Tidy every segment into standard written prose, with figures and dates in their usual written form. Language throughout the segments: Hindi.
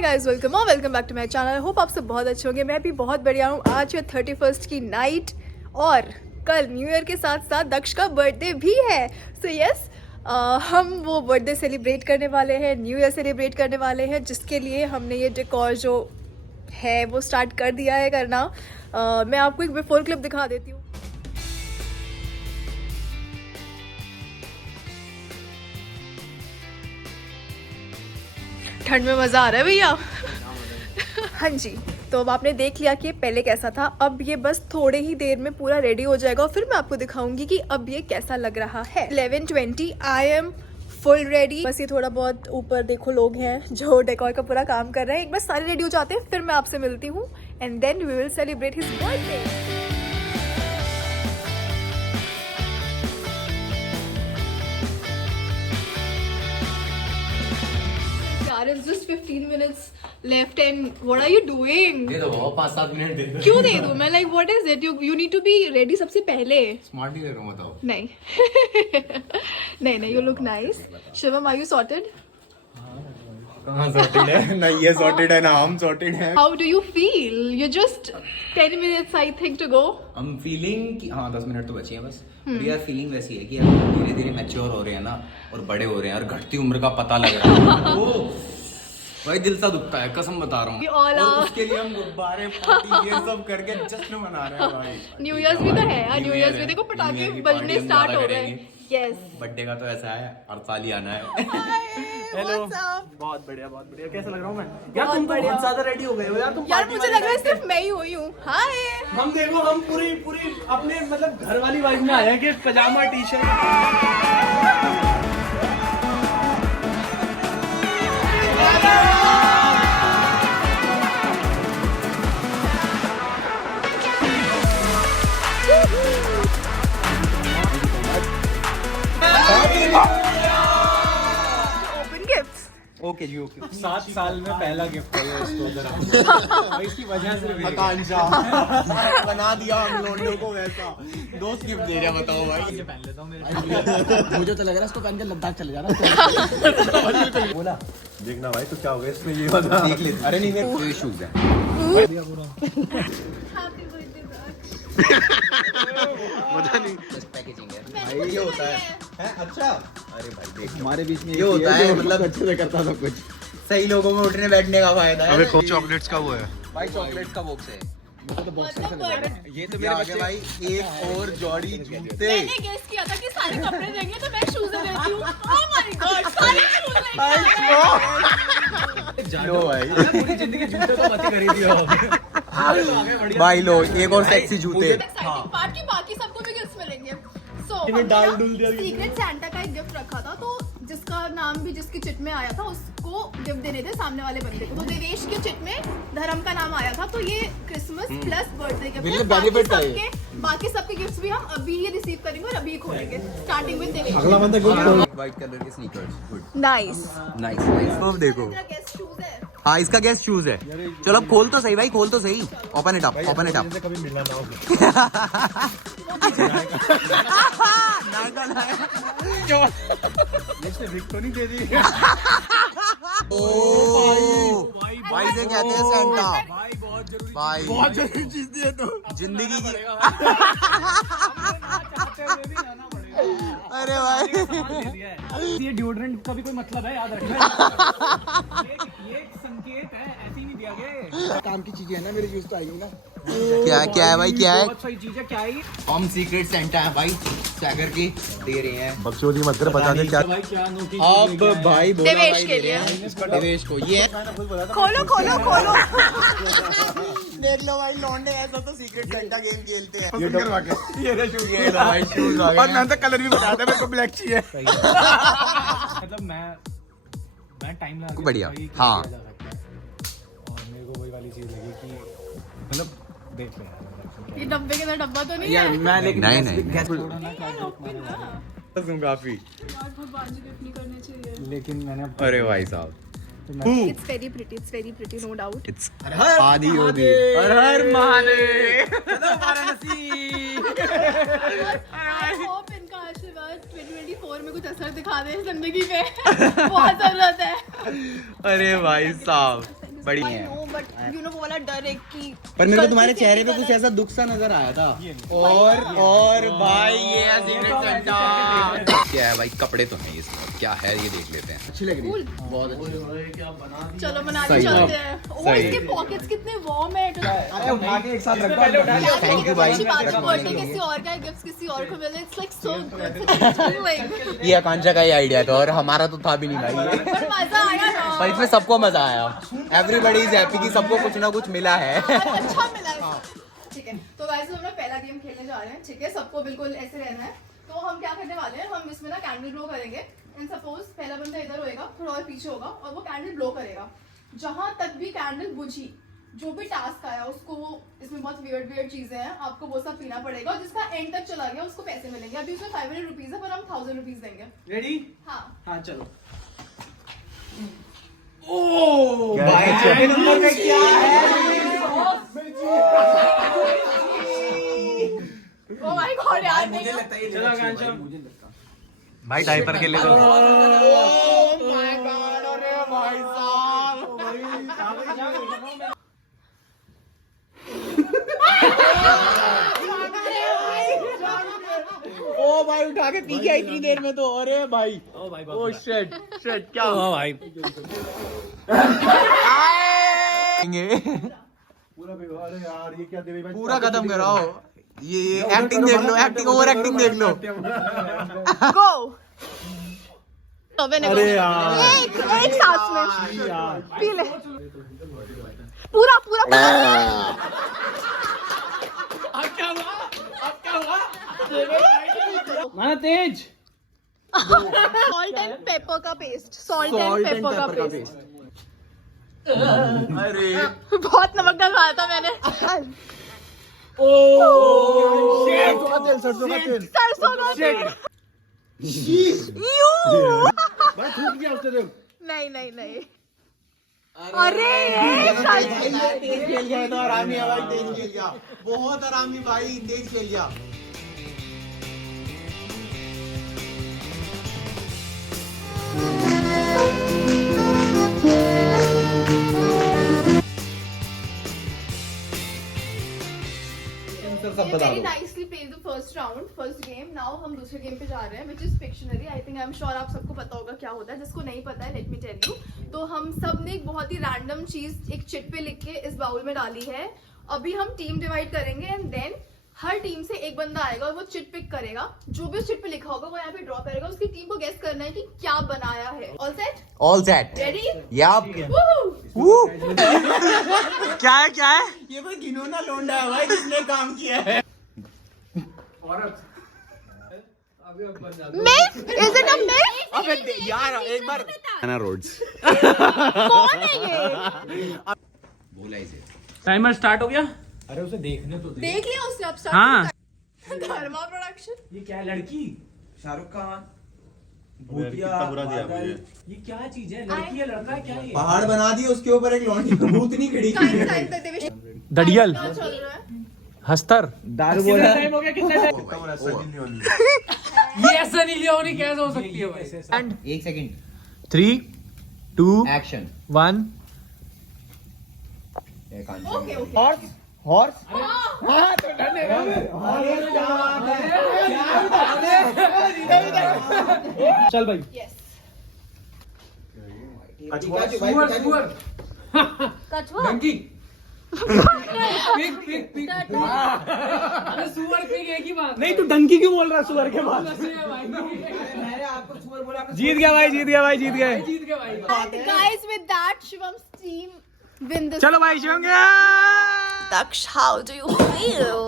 Guys welcome back to my channel. Hope आप सब बहुत अच्छे होंगे। मैं भी बहुत बढ़िया हूँ। आज है 31st की नाइट और कल न्यू ईयर के साथ साथ दक्ष का बर्थडे भी है। सो यस, हम वो बर्थडे सेलिब्रेट करने वाले हैं, न्यू ईयर सेलिब्रेट करने वाले हैं, जिसके लिए हमने ये डेकोर जो है वो स्टार्ट कर दिया है करना। मैं आपको एक बिफोर क्लिप दिखा देती हूँ। ठंड में मज़ा आ रहा है भैया। हाँ जी, तो अब आपने देख लिया कि ये पहले कैसा था। अब ये बस थोड़े ही देर में पूरा रेडी हो जाएगा और फिर मैं आपको दिखाऊंगी कि अब ये कैसा लग रहा है। 11:20 आई एम फुल रेडी। बस ये थोड़ा बहुत ऊपर देखो लोग हैं जो डेकोर का पूरा काम कर रहे हैं। एक बार सारे रेडी हो जाते हैं फिर मैं आपसे मिलती हूँ and then we will celebrate his birthday. It's just 15 minutes left and what are you doing? दे दो 5-7 मिनट दे दो। क्यों दे दूं मैं? Like what is it? You need to be ready सबसे पहले। स्मार्ट ही दे रहा हूँ बताओ। नहीं नहीं, you look nice. Shivam, are you sorted? कहाँ sorted है? ना ये sorted है ना हम sorted है। How do you feel? You're just 10 minutes I think to go. I'm feeling कि हाँ 10 मिनट तो बची हैं बस। यार फीलिंग वैसी है कि यार धीरे धीरे मैच्योर हो रहे हैं ना और बड़े हो रहे हैं और घटती उम्र का पता लग रहा है। वो भाई दिल सा दुखता है, कसम बता रहा हूँ। और उसके लिए हम गुब्बारे पार्टी ये सब करके जश्न मना रहे हैं भाई। न्यू ईयर्स भी तो है यार। न्यू ईयर्स भी देखो पटाखे बजने स्टार्ट हो गए। यस, बर्थडे का तो ऐसा है हर साल ही आना है। हेलो, बहुत बढ़िया कैसा लग रहा हूँ मैं? यार तुम तो बहुत ज्यादा रेडी हो गए हो यार। तुम यार मुझे लग रहा है सिर्फ मैं ही हुई हूँ। हाय, हम देखो हम पूरी अपने मतलब घर वाली वाइब में आए हैं कि पजामा T shirt. Open gifts. Okay जी ओके। 7 साल में पहला गिफ्ट है इसको इसकी वजह से आकांक्षा बना दिया हम लोगों को वैसा। दोस्त गिफ्ट दे रहा बताओ भाई। ये पहन लेता हूँ मेरे मुझे तो लग रहा है इसको पहन के लद्दाख चले जाना। बोला देखना भाई तो क्या होगा इसमें ये बता। देख ले। अरे नहीं मेरे शूज है। पता नहीं पैकेजिंग है भाई ये होता है अच्छा। अरे भाई देख हमारे बीच में ये होता है मतलब अच्छे से करता सब कुछ। सही लोगों में उठने बैठने का फायदा है। अबे चॉकलेट्स का वो है भाई चॉकलेट्स का बॉक्स है। ये तो मेरे आगे भाई एक और जोड़ी जूते। मैंने गेस किया था कि सारे कपड़े देंगे तो मैं शूज देती हूँ। ओह माय गॉड, सारे शूज लो भाई पूरी जिंदगी जूते तो मत ही खरीदी हो भाई लो एक और सेक्सी जूते। पार्ट की बाकी सबको भी गिफ्ट मिलेंगे। सो इन्हें डाल डुल दिया। सीक्रेट सैंटा का एक गिफ्ट रखा था तो जिसका नाम भी जिसकी चिट में आया था उसको गिफ्ट देने थे सामने वाले बंदे को। तो देवेश की चिट में धर्म का नाम आया था तो ये क्रिसमस प्लस बर्थडे गिफ्ट। बाकी सबके गिफ्ट्स भी हम अभी ही रिसीव करेंगे और अभी खोलेंगे स्टार्टिंग विद देवेश। अगला बंदा गुड। व्हाइट कलर के sneakers good nice nice nice. अब देखो मेरा गेस्ट शूज है। हाँ इसका गेस्ट शूज है। चलो अब खोल तो सही भाई, खोल तो सही। Open it up, open it up. कभी मिलना ना हो। इसने भिक तो नहीं दे दी। भाई से कहते हैं सेंटा। भाई बहुत जरूरी। भाई बहुत जरूरी चीज दी है तो जिंदगी की। अरे भाई ये डिओड्रेंट का भी कोई मतलब है, याद रखना। ये एक संकेत है, ऐसे ही नहीं दिया गया। काम की चीजें है ना, मेरे यूज तो आएगी ना। क्या है भाई, क्या है? बहुत सही चीज है। क्या है ये? हम सीक्रेट सेंटा है भाई सैगर की दे रहे हैं। बकचोदी मत कर, बता दे क्या। भाई क्या नोटी अब भाई बोला देवेश भाई के दे रहे हैं देवेश को। ये खोलो खोलो खोलो। देख लो भाई लौंडे ऐसा तो सीक्रेट सेंटा गेम खेलते हैं। ये करवा के ये शूज ये भाई शूज आ गए। और मैं तो कलर भी बता दे, मेरे को ब्लैक चाहिए। मतलब मैं टाइम लगा के बढ़िया, भाई क्या हाँ। किया जा सकता है। और मेरे को वही वाली चीज लगी कि मतलब देख ले यार। ये डब्बे के अंदर डब्बा तो नहीं यार है? मैं लेकिन नहीं नहीं थोड़ा ना क्या जोक मारा। तुम काफी। यार भगवान जी गिफ्ट नहीं करने चाहिए। लेकिन मैंने अरे भाई साहब It's very pretty, no doubt. It's आदि होदी। हर हर महादेव। I hope इनका आशीर्वाद 2024 में कुछ असर दिखा दे जिंदगी में। बहुत जरूरत है। अरे भाई साहब बड़ी I है। know, but you know वो वाला डर है कि पर मेरे को गलती तुम्हारे से चेहरे पे निकला कुछ ऐसा दुख सा नजर आया था। और भाई ये सीक्रेट सेंटा क्या है भाई? कपड़े तो नहीं इसमें, क्या है ये देख लेते हैं। अच्छी लग रही है, बहुत अच्छी। चलो मनाली सही चलते हैं। ओ सही। इसके पॉकेट्स कितने वार्म है। अरे उठा के एक साथ रखो। Thank you, भाई। अच्छी बात है, बर्थडे किसी और का है, गिफ्ट किसी और को मिले, इट्स लाइक सो गुड। ये आकांक्षा का ही आइडिया था और हमारा तो था भी नहीं भाई ये। पर मजा आया ना। पर इसमें सबको मजा आया। एवरीबॉडी इज हैप्पी कि सबको कुछ ना कुछ मिला है। और अच्छा मिला है। ठीक है, तो गाइस हम लोग पहला गेम खेलने जा रहे हैं। ठीक है, सबको बिल्कुल ऐसे रहना है। तो हम क्या करने वाले हैं, हम इसमें ना कैंडल ब्लो करेंगे। एंड सपोज पहला बंदा इधर होएगा, थोड़ा और पीछे होगा और वो कैंडल ब्लो करेगा। जहां तक भी कैंडल बुझी, जो भी टास्क आया उसको, इसमें बहुत वियर्ड चीजें हैं, आपको वो सब पीना पड़ेगा। और जिसका एंड तक चला गया उसको पैसे मिलेंगे। अभी उसमें 500 रुपीज है, पर हम 1000 रुपीज देंगे। रेडी? हाँ हाँ चलो। ओ भाई छठे नंबर पे क्या है? ओ माय गॉड यार, मुझे लगता है ये चलो आकांक्षा। भाई डायपर के लिए तो ओ भाई उठा के पी गया इतनी देर में तो। अरे भाई ओ शिट शिट क्या हुआ भाई? पूरा खत्म कराओ। ये एक्टिंग देख लो, एक्टिंग ओवर एक्टिंग देख लो। गो। अरे यार, एक सांस में पी ले पूरा पूरा। माना तेज। सॉल्ट एंड पेपर का पेस्ट, सॉल्ट एंड पेपर का पेस्ट। अरे बहुत नमक डलवाया था मैंने। सरसों का तेल। यू। नहीं नहीं नहीं। अरे तेज खेल गया तो आरामी है भाई, तेज खेल गया, बहुत आरामी भाई, तेज खेल गया। You very nicely played the first round, first game. Now हम दूसरे गेम पे जा रहे हैं, which is Pictionary. I think I'm sure आप सबको पता होगा क्या होता है। जिसको नहीं पता है, let me tell you. तो हम सब ने एक बहुत ही रैंडम चीज एक चिट पे लिख के इस बाउल में डाली है। अभी हम टीम डिवाइड करेंगे एंड देन हर टीम से एक बंदा आएगा और वो चिट पिक करेगा। जो भी उस चिट पे लिखा होगा वो यहाँ पे ड्रॉ करेगा। उसकी टीम को गेस करना है कि क्या बनाया है। All set? All set. Ready? Yup. Woo! क्या है क्या है? ये कोई घिनौना लोंडा है भाई जिसने काम किया है। Myth? Is it a myth? अबे यार एक बार ना रोड्स कौन है ये? बोला इसे। टाइमर स्टार्ट हो गया। अरे उसे देखने तो दे। देख लिया उसने अब start हाँ। धर्मा प्रोडक्शन। ये क्या है? लड़की? शाहरुख खान कितना बुरा दिया मुझे। ये क्या चीज है? लड़की है लड़का है क्या है? पहाड़ बना दिए, उसके ऊपर एक लौंडी भूतनी खड़ी टाइम पे देवेश दड़ियल। क्या चल रहा है? हस्तर। दारू बोला। टाइम हो गया, कितना टाइम? कितना बुरा सचिन लियोनी। ये ऐसा नहीं लिया होनी कैसे हो सकती है भाई? एक सेकंड। 3 2 एक्शन। 1। Okay okay. हॉर्स। चल भाई। यस। सुअर। कछुआ। डंकी। Pig pig pig. अरे सुअर पिग एक ही बात। नहीं तू डंकी क्यों बोल रहा है सुअर के बाद? मैंने आपको सुअर बोला। जीत गया भाई, जीत गया भाई, जीत गए। जीत गया भाई। And guys, with that, Shivam's team win this. चलो भाई शिवम गया। Daksh, how do you feel?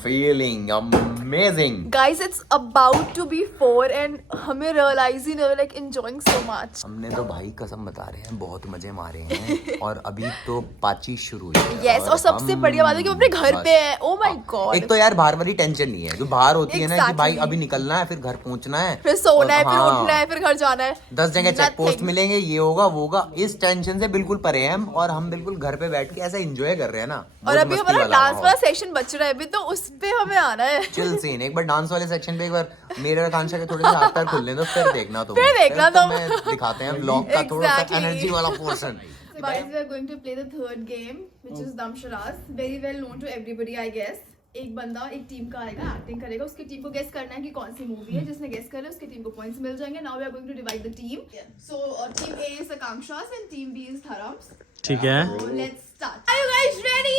feeling amazing. Guys, it's about to be 4 and हमें realize ही नहीं, like enjoying so much. हमने तो भाई कसम बता रहे हैं बहुत मजे मारे हैं और अभी तो पाची शुरू हुई है। Yes, और सबसे हम बढ़िया बात है कि हम अपने घर बस- पे है। Oh my god. एक तो यार बाहर वाली टेंशन नहीं है जो बाहर होती है ना कि Exactly. भाई अभी निकलना है, फिर घर पहुंचना है, फिर सोना है, और फिर हाँ, उठना है, फिर घर जाना है। 10 जगह चेक पोस्ट Nothing. मिलेंगे, ये होगा वो होगा, इस टेंशन से बिल्कुल परे हैं हम। और हम बिल्कुल घर पे बैठ के ऐसा एंजॉय कर रहे हैं ना। और मौज अभी मस्ती हमारा वाला डांस माहौल। वाला सेशन बच रहा है अभी, तो उस पे हमें आना है। Chill scene. एक बार डांस वाले सेक्शन पे एक बार मेरे और आकांक्षा के थोड़े से हाथ पैर खुल लें तो फिर देखना तुम। फिर देखना तुम। मैं दिखाते हैं व्लॉग का थोड़ा सा Exactly. एनर्जी वाला portion. Guys, we are going to play the third game, which is Dum Sharaz. Very well known to everybody, I guess. एक बंदा एक टीम का आएगा, एक्टिंग करेगा, उसकी टीम को गेस करना है कि कौन सी मूवी है। जिसने गेस करे उसकी टीम को पॉइंट्स मिल जाएंगे। Now we are going to divide the team. So team A is Akanksha's and team B is Dharam's. ठीक है। So let's start. Are you guys ready?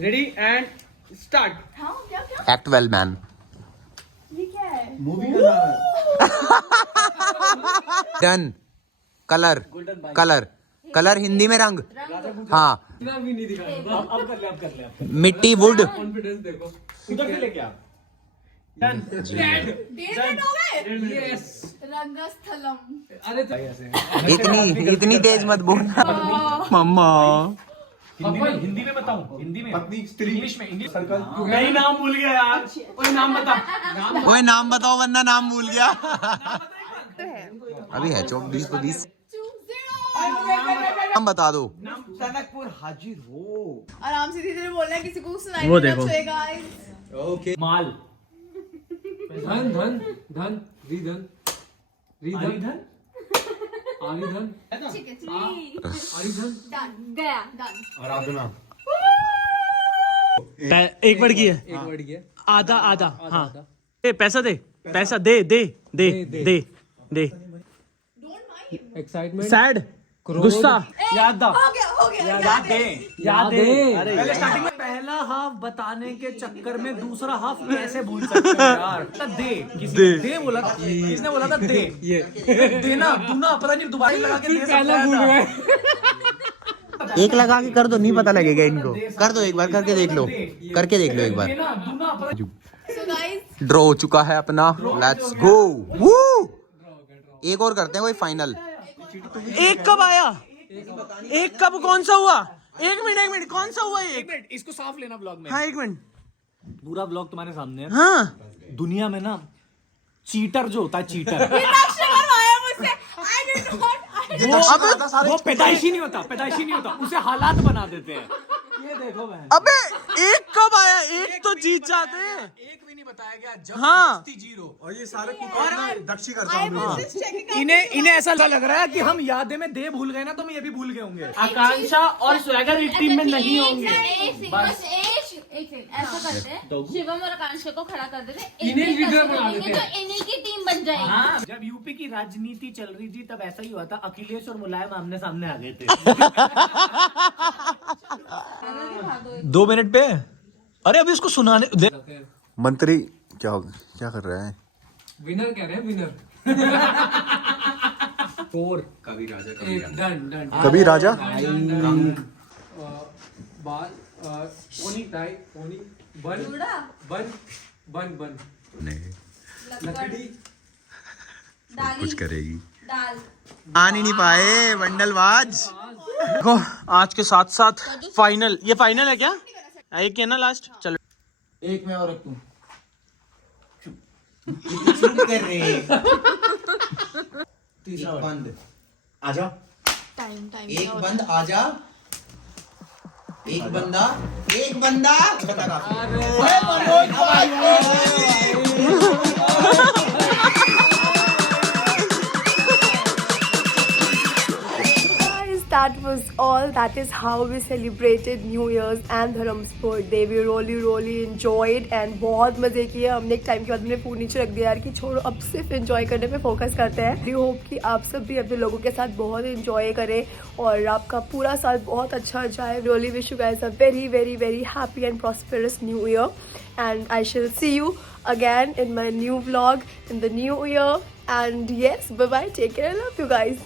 Ready and start. हाँ क्या क्या? Act well man. ये क्या है? मूवी का नाम है। Done. Colour colour colour Hindi में रंग। हाँ। भी नहीं दिखा। अब कर ले। मिट्टी वुड। कॉन्फिडेंस देखो। उधर से लेके आ। डन। 1.5 मिनट हो गए? यस। रंगस्थलम। अरे तो इतनी तेज मत बोल मम्मा। हिंदी में बताऊं। हिंदी में पत्नी स्त्री इंग्लिश में इंग्लिश सर्कल। नहीं नाम भूल गया यार। कोई नाम बता। ओए नाम बताओ वरना नाम भूल गया। अभी है 20 नाम बता दो। टनकपुर हाजिर हो। आराम से धीरे बोलना है, किसी को सुनाई वो नहीं देखो। देना गाइस। ओके। माल। धन धन धन रिधन रिधन आरिधन ठीक है 3 आरिधन डन गया डन। आराधना। एक वर्ड की है। एक वर्ड की है। आधा आधा। हाँ। ए पैसा दे। पैसा दे दे दे दे दे। Don't mind. एक्साइटमेंट। सैड। गुस्सा। याद दा। हो गया याद दे। पहले स्टार्टिंग में पहला हाफ बताने के चक्कर में दूसरा हाफ कैसे भूल सकते हो यार। दे बोला था। किसने बोला था दे? ये देना दूना पता नहीं दोबारा लगा के दे सकता है। एक लगा के कर दो, नहीं पता लगेगा इनको। कर दो एक बार, करके देख लो एक बार। सो गाइस ड्रॉ हो चुका है अपना। Let's go. वू। एक और करते हैं कोई फाइनल। एक कब आया? एक कब कौन सा हुआ? एक मिनट कौन सा हुआ? एक मिनट इसको साफ लेना ब्लॉग में। हाँ एक मिनट। पूरा ब्लॉग तुम्हारे सामने है। हाँ। दुनिया में ना चीटर जो होता है चीटर करवाया मुझसे। I did not. वो पैदाइशी नहीं होता उसे हालात बना देते हैं। ये देखो बहन। अबे एक कब आया? एक तो जीत जाते हैं। एक भी नहीं बताया गया जब हाँ। जीरो। और ये सारे कुछ दक्षी करता हूँ। इन्हें ऐसा लग रहा है कि हम यादें में दे भूल गए ना, तो हम ये भी भूल गए होंगे। आकांक्षा और स्वैगर एक टीम में नहीं होंगे। एक ऐसा करते हैं, शिवम और आकांक्षा को खड़ा कर देते हैं, इन्हें लीडर बना देते हैं। जो इन्हीं की टीम बन जाएगी। हाँ। जब यूपी की राजनीति चल रही थी तब ऐसा ही हुआ था। अखिलेश और मुलायम आमने सामने आ गए थे। 2 मिनट पे। अरे अभी उसको सुनाने दे। मंत्री क्या कर रहा है? विनर कह रहे हैं विनर। 4 कभी राजा डन कभी राजा। बाल ओनी टाई ओनी बन लकड़ी कुछ करेगी। दाल। आन ही नहीं पाए बंडलबाज। देखो आज के साथ साथ फाइनल। ये फाइनल है क्या? एक है ना लास्ट। चलो एक में और रख तू। चुप कर रहे हैं। तीसरा बंद आजा। टाइम एक बंद आजा। एक बंदा That was all. That is how we celebrated New Year's and Dharam's birthday. We really enjoyed and बहुत मजे किए हमने। एक टाइम के बाद हमने फोन नीचे रख दिया यार कि छोड़ो, अब सिर्फ एंजॉय करने पे फोकस करते हैं। वी होप कि आप सब भी अपने लोगों के साथ बहुत एंजॉय करें और आपका पूरा साल बहुत अच्छा जाए। Really wish you guys a very happy and prosperous new year. And I shall see you again in my new vlog in the new year. And yes, bye bye. Take care. I love you guys.